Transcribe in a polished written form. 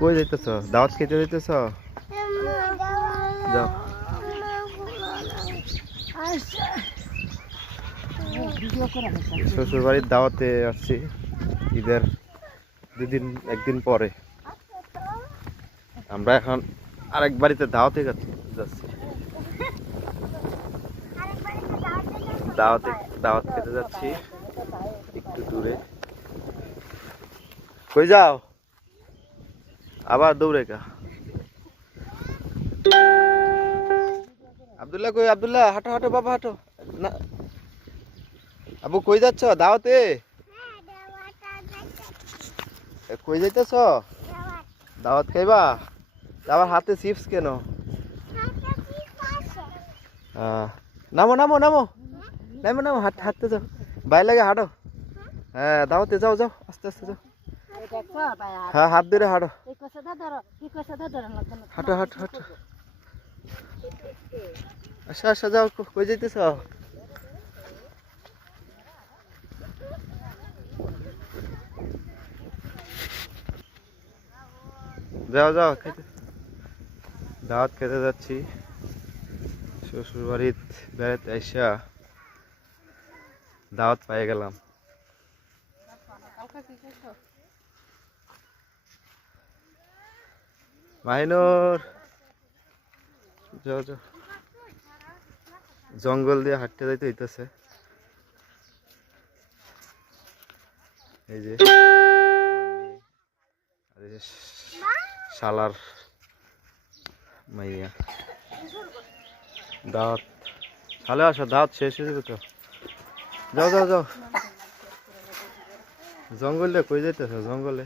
কই যাইতেছ? দাওয়াত খেতে যাইতেছ? যাও। শ্বশুর বাড়ির দাওয়াতে আসছি ঈদের একদিন পরে। আমরা এখন আরেক বাড়িতে দাওয়াতে যাচ্ছি। দাওয়াত খেতে যাচ্ছি একটু দূরে। কই যাও? আবার দৌড়ে কা? আব্দুল্লাহ কই? আব্দুল্লাহ হাঁটো হাঁটো বাবা হাঁটো না। আবু কই যাচ্ছ? দাওয়াতে কই যাইতেছ? দাওয়াত খাইবা? আবার হাতে চিপস কেন? নামো নামো নামো নামো নামো, হাঁটতে যাও, বাইরে লাগে হাঁটো। হ্যাঁ দাওয়াতে যাও যাও, আস্তে আস্তে যাও। হ্যাঁ হাত ধরে হাঁটো, হাঁটো হাঁটো হাঁটো। আচ্ছা আচ্ছা যাও। কই যাইতেছ? যাও যাও, দাওয়াত খেতে যাচ্ছি। শ্বশুর বাড়ির বেড়াতে আইসা দাওয়াত পাই গেলাম। মাহিনুর যাও যাও, জঙ্গল দিয়ে হাঁটতে যাইতে হইতেছে। এই যে শালার মাইয়া দাওয়াত, ভালো আসো, দাওয়াত শেষ হয়ে যাবে তো। যাও যাও যাও, জঙ্গলে কই যাইতেছ? জঙ্গলে